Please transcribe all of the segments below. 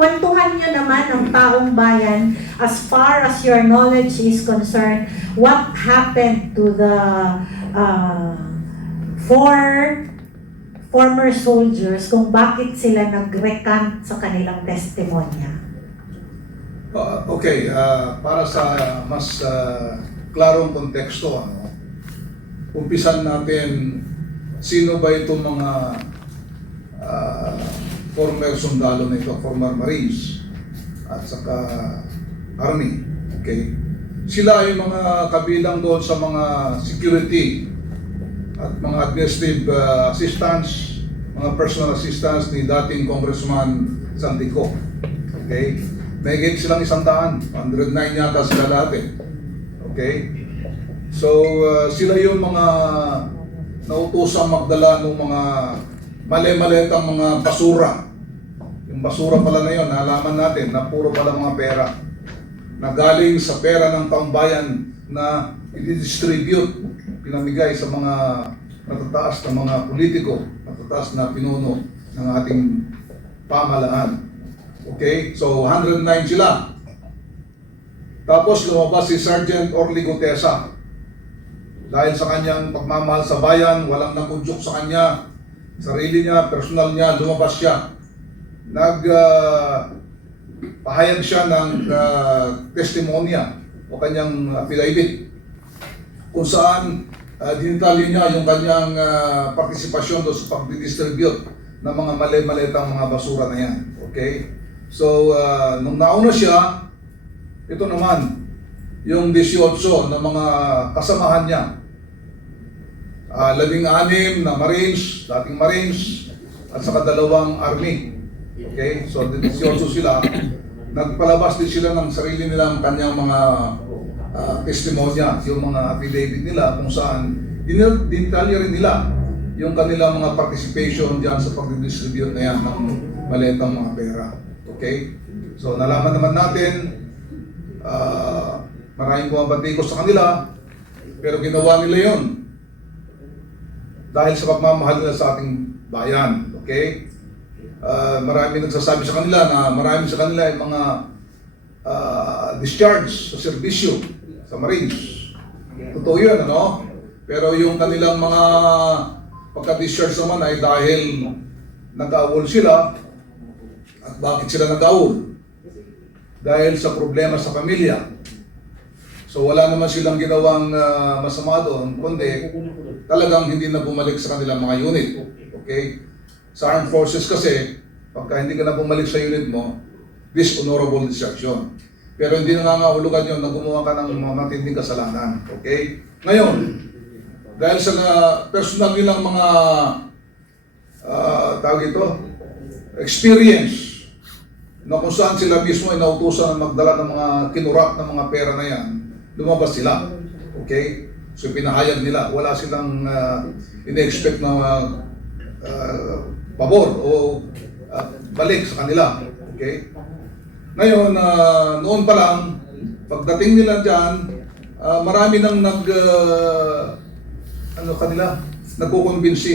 kwentuhan nyo naman ng taong bayan as far as your knowledge is concerned, what happened to the former soldiers, kung bakit sila nag-recant sa kanilang testimonya. Okay, para sa mas klarong konteksto, umpisan natin sino ba itong mga former sundalo na ito, former Marines at saka Army. Okay? Sila ay mga kabilang doon sa mga security at mga administrative assistants, mga personal assistants ni dating Congressman Santico. Okay? May higit silang 100, 109 yata sila dati. Okay? So, sila yung mga nautosang magdala ng mga mali-malitang mga basura. Yung basura pala na yun, nalaman natin na puro pala mga pera na galing sa pera ng taumbayan na i-distribute, pinamigay sa mga matataas na mga politiko, matataas na pinuno ng ating pamahalaan. Okay? So, 109 sila. Tapos lumabas si Sergeant Orly Gutesa. Dahil sa kanyang pagmamahal sa bayan, walang nakudyok sa kanya, sarili niya, personal niya, lumabas siya. Pahayag siya ng testimonya o kanyang affidavit kung saan dinitalya niya yung kanyang partisipasyon doon sa pag-distribute ng mga mali-malitang mga basura na yan. Okay? So, nung nauna siya, ito naman, yung 18 na mga kasamahan niya. 16 na Marines, dating Marines, at saka 2 Army. Okay? So, 18 sila. Nagpalabas din sila ng sarili nilang kanyang mga testimonya, yung mga affidavit nila kung saan dinitalya rin nila yung kanilang mga participation dyan sa pag-distribute na yan ng malitang mga pera. Okay? So, nalaman naman natin, maraming bumabatikos sa kanila, pero ginawa nila yon dahil sa pagmamahal nila sa ating bayan. Okay? Marami nagsasabi sa kanila na marami sa kanila ay mga discharge sa serbisyo sa Marines. Totoo yun, ano? Pero yung kanilang mga pagka-discharge naman ay dahil nag-awol sila. At bakit sila nag-awol? Dahil sa problema sa pamilya. So wala naman silang ginawang masama doon, kundi talagang hindi na bumalik sa kanilang mga unit. Okay? Sa Armed Forces kasi, pagka hindi ka na bumalik sa unit mo, dishonorable discharge. Pero hindi nangangahulugan yun na gumawa ka ng mga matinding kasalanan. Okay? Ngayon, dahil sa personal nilang mga tawag ito, experience, na kung saan sila mismo ay nautusan na magdala ng mga kinurap ng mga pera na yan, lumabas sila. Okay? So pinahayag nila, wala silang ine-expect na pabor o balik sa kanila. Okay? Ngayon, noon pa lang, pagdating nila dyan, marami nang nagkukumbinsi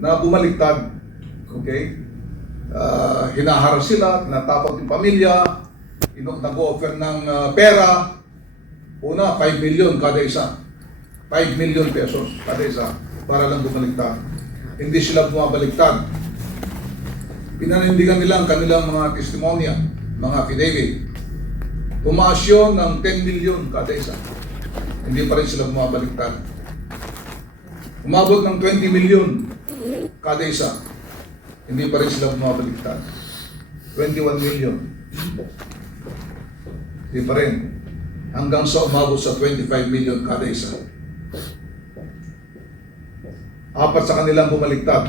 na bumaliktad. Okay? Hinaharap sila, natapot yung pamilya, nag-offer ng pera. Una, 5 million kada isa. 5 million pesos kada isa para lang bumaliktad. Hindi sila bumabaliktad. Pinanindigan nila ang kanilang mga testimonya, mga affidavit. Tumaas yun ng 10 million kada isa. Hindi pa rin sila bumabaliktad. Umabot ng 20 million kada isa. Hindi pa rin sila bumabaliktad. 21 million. Hindi pa rin. Hanggang sa umabot sa 25 million kada isa. Apat sa kanilang bumaliktad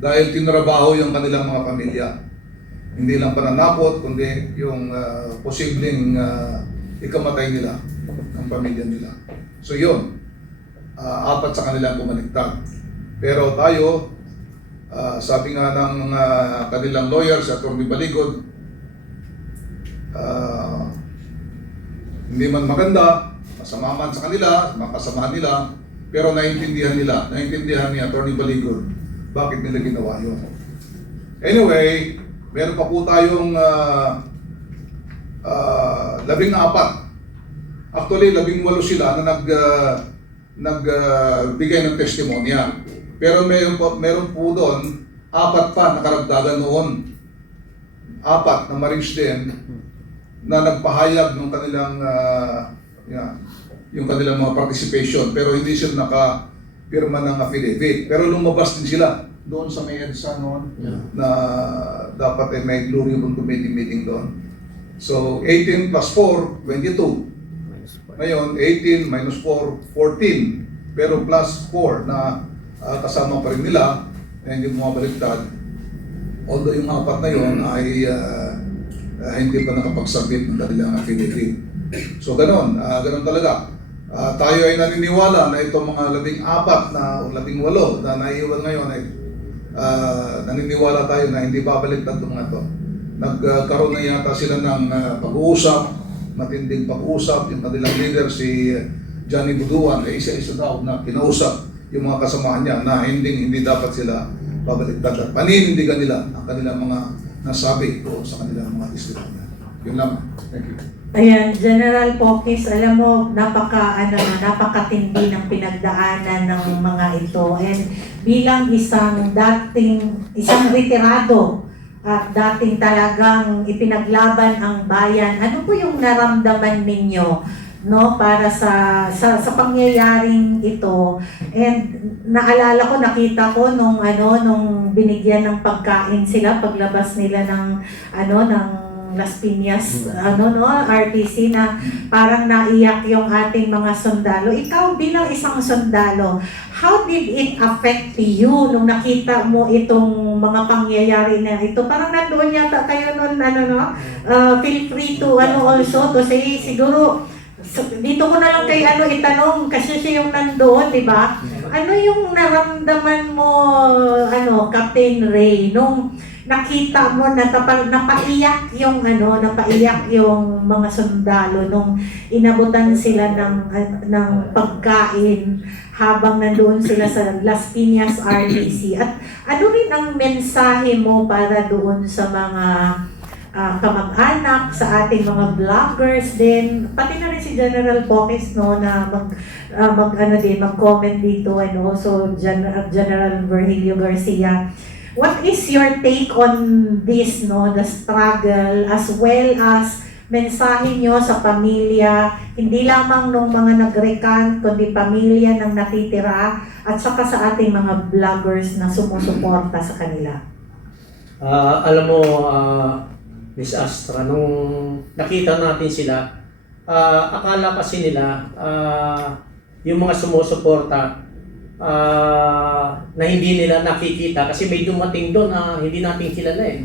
dahil tinrabaho yung kanilang mga pamilya. Hindi lang pananapot, kundi yung posibleng ikamatay nila ng pamilya nila. So yun, apat sa kanilang bumaliktad. Pero tayo, sabi nga ng mga kanilang lawyer, si Atty. Baligod, hindi man maganda, masama man sa kanila, makasamahan nila, pero naintindihan ni Atty. Baligod, bakit nila ginawa yun. Anyway, Meron pa po tayong 14. Actually, 18 sila na nagbigay ng testimonya. Pero meron po doon 4 pa na karagdagan noon. 4 na Marines din na nagpahayag ng kanilang yung kanilang mga participation, pero hindi sila nakapirma ng affidavit. Pero lumabas din sila doon sa may EDSA noon na dapat ay may Blue Ribbon Committee meeting doon. So 18 plus 4, 22. Ngayon, 18 minus 4, 14. Pero plus 4 na kasama pa rin nila na hindi bumabaliktad. Although yung 4 na yon ay hindi pa nakapagsabit ng kanilang affidavit. So ganon talaga. Tayo ay naniniwala na itong mga 14 na o 18 na naiiwan ngayon ay naniniwala tayo na hindi babaliktad itong mga ito. Nagkaroon na yata sila ng pag-uusap, matinding pag-uusap. Yung kanilang leader si Johnny Buduan ay isa-isa daw na kinausap yung mga kasamahan niya na hindi dapat sila babaliktad at paninindigan nila ang kanilang mga nasabi o sa kanilang mga testimonya. Yun lang. Thank you. Ayan, General Pocis, alam mo, napakatindi ng pinagdaanan ng mga ito. And bilang isang retirado at dating talagang ipinaglaban ang bayan, ano po yung naramdaman ninyo, no, para sa pangyayaring ito? And naalala ko, nakita ko nung binigyan ng pagkain sila paglabas nila ng Las Piñas, RTC, na parang naiyak yung ating mga sundalo. Ikaw bilang isang sundalo, how did it affect you nung nakita mo itong mga pangyayari na ito? Parang nandoon yata kayo nun, feel free to also to say, siguro, dito ko na lang kay itanong, kasi siya yung nandoon, di ba? Ano yung naramdaman mo, Captain Ray, nung nakita mo na napaiyak yung mga sundalo nung inabutan sila ng pagkain habang nandoon sila sa Las Piñas RTC? At ano rin ang mensahe mo para doon sa mga kamag-anak, sa ating mga vloggers din, pati na rin si General Pocis, no, na mag-comment dito, and also General Virgilio Garcia. What is your take on this, no, the struggle, as well as mensahe nyo sa pamilya, hindi lamang nung mga nag-recant, kundi pamilya ng natitira, at saka sa ating mga vloggers na sumusuporta sa kanila? Alam mo, Miss Astra, nung nakita natin sila, akala kasi nila yung mga sumusuporta na hindi nila nakikita kasi may dumating doon na hindi natin kilala eh.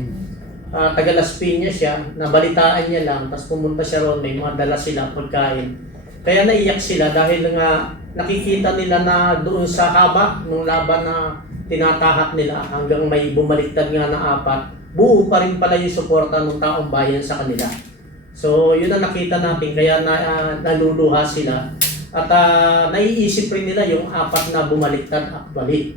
Taga Las Piñas siya, nabalitaan niya lang, tapos pumunta siya roon, may mga dala sila pagkain. Kaya naiyak sila dahil nga nakikita nila na doon sa haba ng laban na tinatahat nila hanggang may bumaliktad nga na 4, buo pa rin pala yung suporta ng taong bayan sa kanila. So yun ang nakita natin, kaya naluluha sila. At naiisip rin nila yung 4 na bumaliktad actually.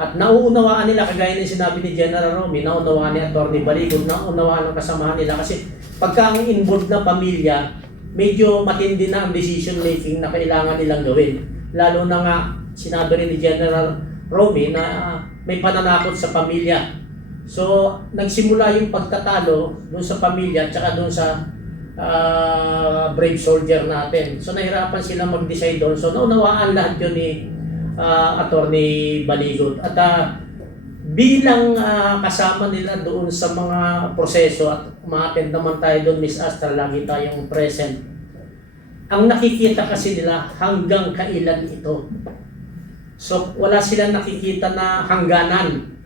At nauunawaan nila, kagaya ng sinabi ni General Romy, nauunawaan ni Atty. Baligon, nauunawaan ng kasamahan nila kasi pagka ang involved na pamilya, medyo matindi na ang decision making na kailangan nilang gawin. Lalo na nga, sinabi rin ni General Romy na may pananakot sa pamilya. So, nagsimula yung pagtatalo doon sa pamilya at saka doon sa brave soldier natin. So nahirapan sila mag-decide doon. So naunawaan lahat yun ni Atty. Baligot. At bilang kasama nila doon sa mga proseso at ma-attend naman tayo doon, Miss Astra, lagi tayong present. Ang nakikita kasi nila hanggang kailan ito. So wala silang nakikita na hangganan.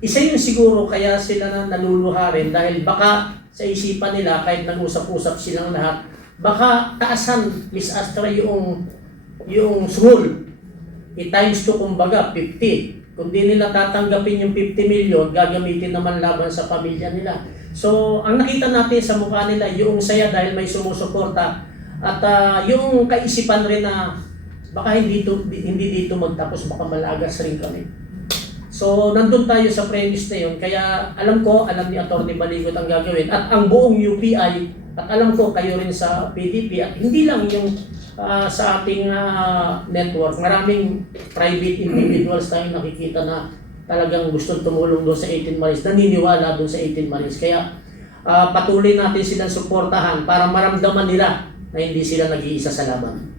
Isa yun siguro kaya sila na naluluha rin dahil baka sa isipan nila, kahit nag-usap-usap silang lahat, baka taasan, Miss Astra, yung school. I-times 2, kumbaga, 50. Kung di nila tatanggapin yung 50 million, gagamitin naman laban sa pamilya nila. So, ang nakita natin sa mukha nila, yung saya dahil may sumusuporta, at yung kaisipan rin na baka hindi dito magtapos, baka malagas rin kami. So, nandun tayo sa premise na yun. Kaya alam ni Atty. Baligot ang gagawin. At ang buong UPI, at alam ko kayo rin sa PDP, at hindi lang yung sa ating network, maraming private individuals tayong nakikita na talagang gusto tumulong doon sa 18 Marines, naniniwala doon sa 18 Marines. Kaya patuloy natin silang suportahan para maramdaman nila na hindi sila nag-iisa sa laban.